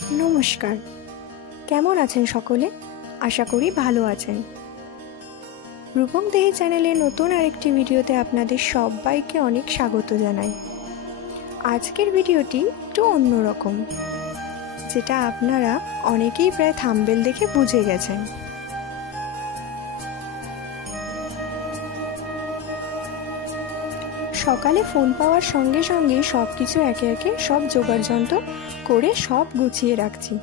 নমস্কার, কেমন আছেন সকলে? আশা করি ভালো আছেন। রূপম দেহি চ্যানেলে নতুন আরেকটি ভিডিওতে আপনাদের সবাইকে অনেক স্বাগত জানাই। আজকের ভিডিওটি একটু অন্যরকম, যেটা আপনারা অনেকেই প্রায় থাম্বনেল দেখে বুঝে গেছেন। সকালে ফোন পাওয়ার সঙ্গে সঙ্গে সব কিছু একে একে সব জোগাড়যন্ত্র করে সব গুছিয়ে রাখছি।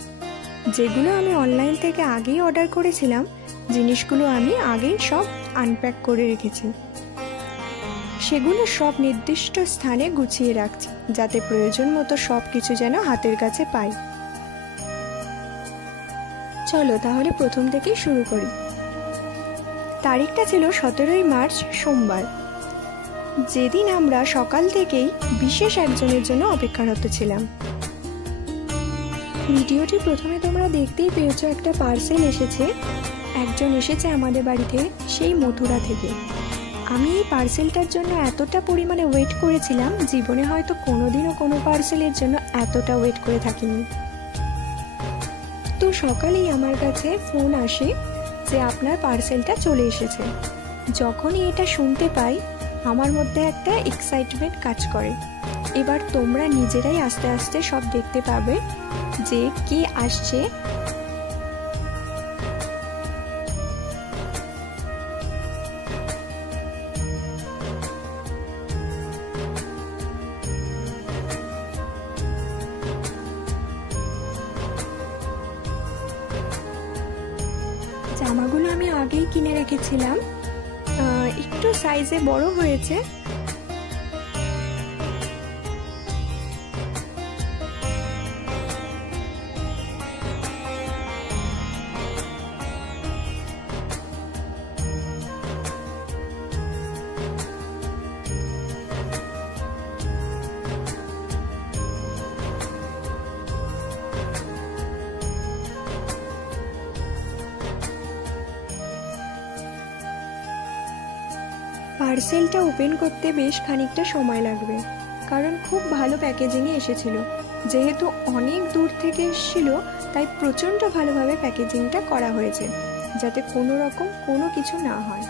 যেগুলো আমি অনলাইন থেকে আগেই অর্ডার করেছিলাম, জিনিসগুলো আমি আগেই সব আনপ্যাক করে রেখেছি। সেগুলো সব নির্দিষ্ট স্থানে গুছিয়ে রাখছি, যাতে প্রয়োজন মতো সব কিছু যেন হাতের কাছে পাই। চলো তাহলে প্রথম থেকেই শুরু করি। তারিখটা ছিল 17ই মার্চ, সোমবার, যেদিন আমরা সকাল থেকেই বিশেষ একজনের জন্য অপেক্ষারত ছিলাম। ভিডিওটি প্রথমে তোমরা দেখতেই পেয়েছো, একটা পার্সেল এসেছে। একজন এসেছে আমাদের বাড়িতে, সেই মথুরা থেকে। আমি এই পার্সেলটার জন্য এতটা পরিমাণে ওয়েট করেছিলাম, জীবনে হয়তো কোনোদিনও কোনো পার্সেলের জন্য এতটা ওয়েট করে থাকিনি। তো সকালেই আমার কাছে ফোন আসে যে আপনার পার্সেলটা চলে এসেছে। যখনই এটা শুনতে পাই, আমার মধ্যে একটা এক্সাইটমেন্ট কাজ করে। এবার তোমরা নিজেরাই আস্তে আস্তে সব দেখতে পাবে যে কি আসছে। জামাগুলো আমি আগেই কিনে রেখেছিলাম, একটু সাইজে বড় হয়েছে। পার্সেলটা ওপেন করতে বেশ খানিকটা সময় লাগবে, কারণ খুব ভালো প্যাকেজিংয়ে এসেছিল। যেহেতু অনেক দূর থেকে এসেছিল, তাই প্রচণ্ড ভালোভাবে প্যাকেজিংটা করা হয়েছে, যাতে কোনো রকম কোনো কিছু না হয়।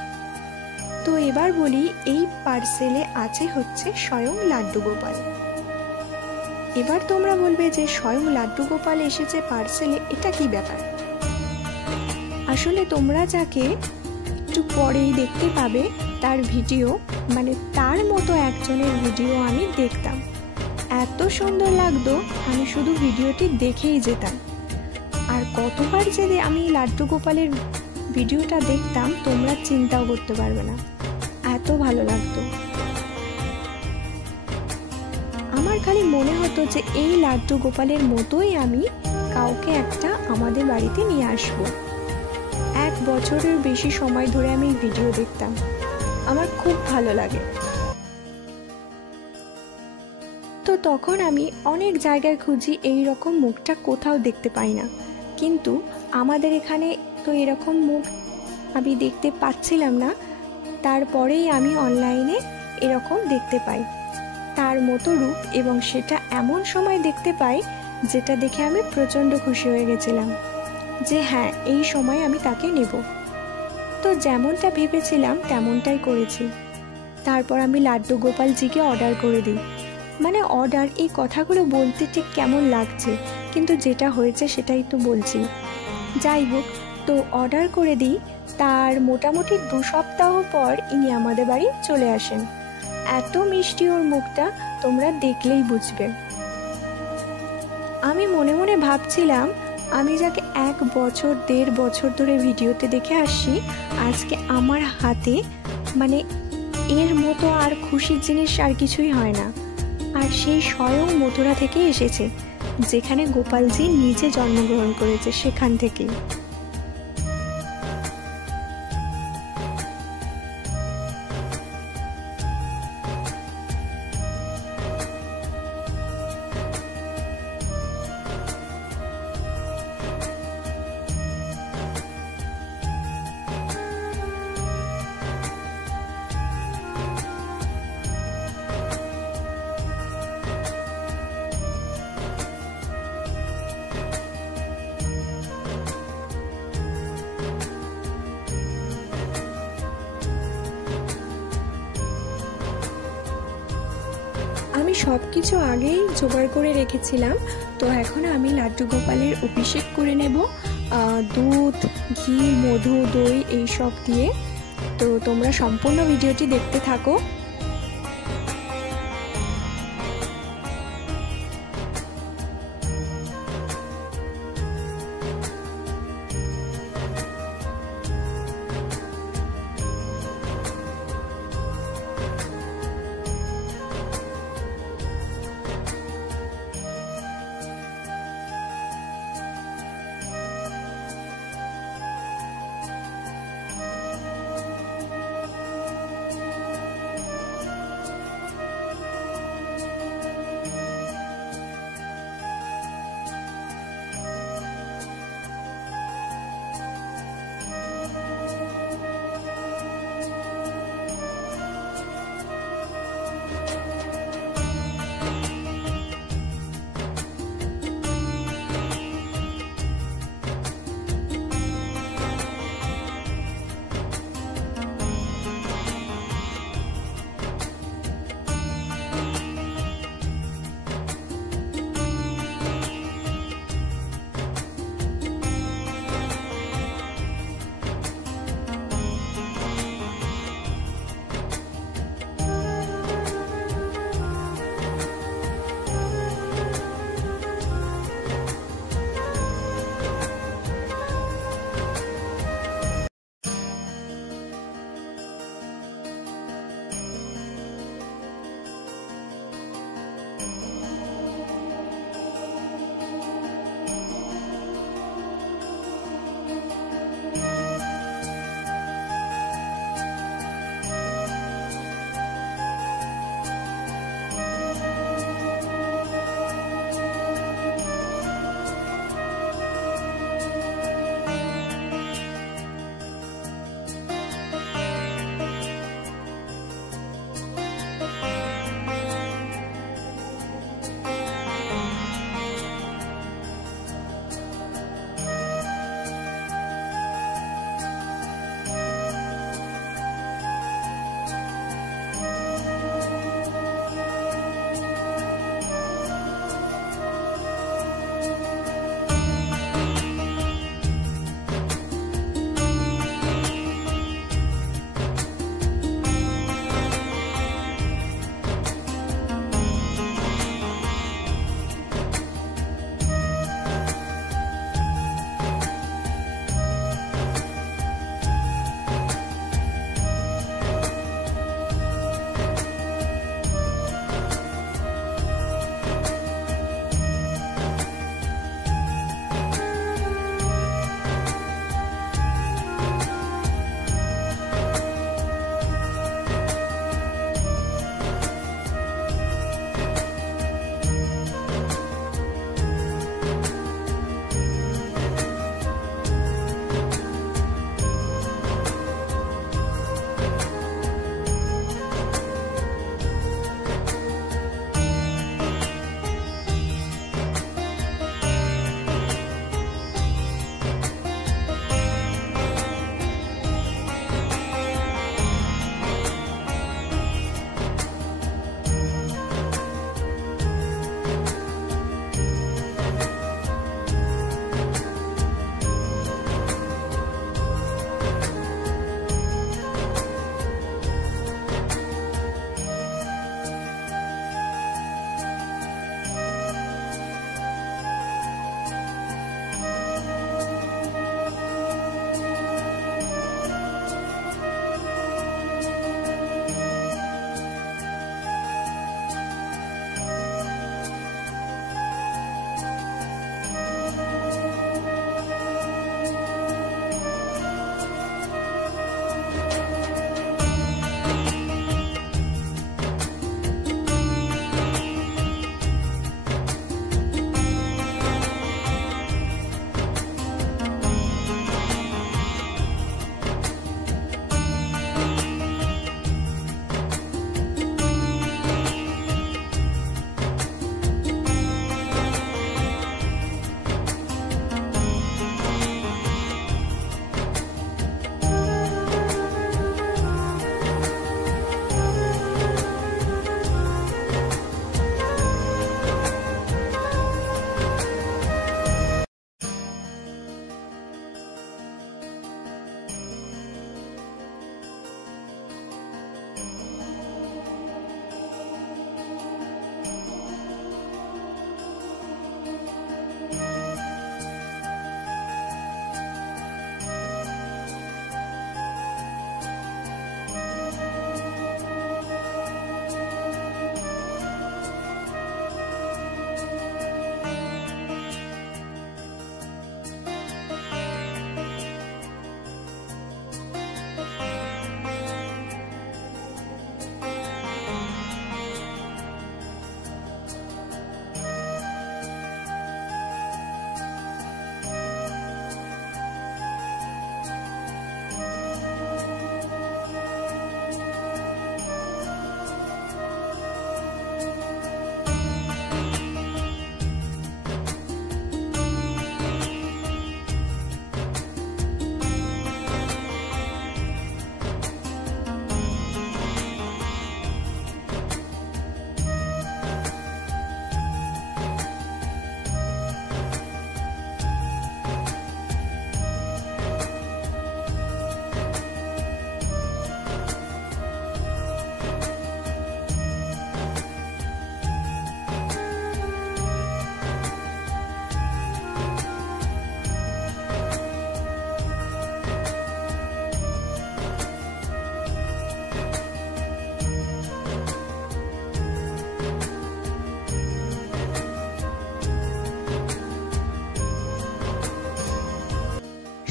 তো এবার বলি, এই পার্সেলে আছে হচ্ছে স্বয়ং লাড্ডু গোপাল। এবার তোমরা বলবে যে স্বয়ং লাড্ডু গোপাল এসেছে পার্সেলে, এটা কি ব্যাপার? আসলে তোমরা যাকে একটু পরেই দেখতে পাবে, তার ভিডিও, মানে তার মতো একজনের ভিডিও আমি দেখতাম। এত সুন্দর লাগতো, আমি শুধু ভিডিওটি দেখেই যেতাম। আর কতবার যে আমি লাড্ডু গোপালের ভিডিওটা দেখতাম, তোমরা চিন্তাও করতে পারবে না, এত ভালো লাগতো। আমার খালি মনে হতো যে এই লাড্ডু গোপালের মতোই আমি কাউকে একটা আমাদের বাড়িতে নিয়ে আসবো। 1 বছরের বেশি সময় ধরে আমি ভিডিও দেখতাম, আমার খুব ভালো লাগে। তো তখন আমি অনেক জায়গায় খুঁজি, এই রকম মুখটা কোথাও দেখতে পাই না। কিন্তু আমাদের এখানে তো এরকম মুখ আমি দেখতে পাচ্ছিলাম না। তারপরেই আমি অনলাইনে এরকম দেখতে পাই তার মতো রূপ, এবং সেটা এমন সময় দেখতে পাই যেটা দেখে আমি প্রচণ্ড খুশি হয়ে গেছিলাম যে হ্যাঁ, এই সময় আমি তাকে নেব। তো যেমনটা ভেবেছিলাম তেমনটাই করেছি। তারপর আমি লাড্ডু গোপালজিকে অর্ডার করে দিই। মানে অর্ডার, এই কথাগুলো বলতে ঠিক কেমন লাগছে, কিন্তু যেটা হয়েছে সেটাই তো বলছি। যাই হোক, তো অর্ডার করে দিই। তার মোটামুটি 2 সপ্তাহ পর ইনি আমাদের বাড়ি চলে আসেন। এত মিষ্টি ওর মুখটা, তোমরা দেখলেই বুঝবে। আমি মনে মনে ভাবছিলাম, আমি যাকে 1 বছর 1.5 বছর ধরে ভিডিওতে দেখে আসছি, আজকে আমার হাতে, মানে এর মতো আর খুশির জিনিস আর কিছুই হয় না। আর সেই স্বয়ং মথুরা থেকে এসেছে, যেখানে গোপালজি নিজে জন্মগ্রহণ করেছে, সেখান থেকেই। সব কিছু আগেই জোগাড় করে রেখেছিলাম। তো এখন আমি লাড্ডু গোপালের অভিষেক করে নেব দুধ, ঘি, মধু, দই এইসব দিয়ে। তো তোমরা সম্পূর্ণ ভিডিওটি দেখতে থাকো।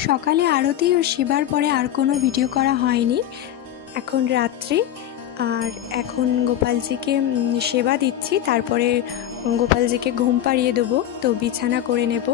সকালে আরতি ও সেবার পরে আর কোনো ভিডিও করা হয়নি। এখন রাত্রি, আর এখন গোপালজিকে সেবা দিচ্ছি, তারপরে গোপালজিকে ঘুম পাড়িয়ে দেবো, তো বিছানা করে নেব।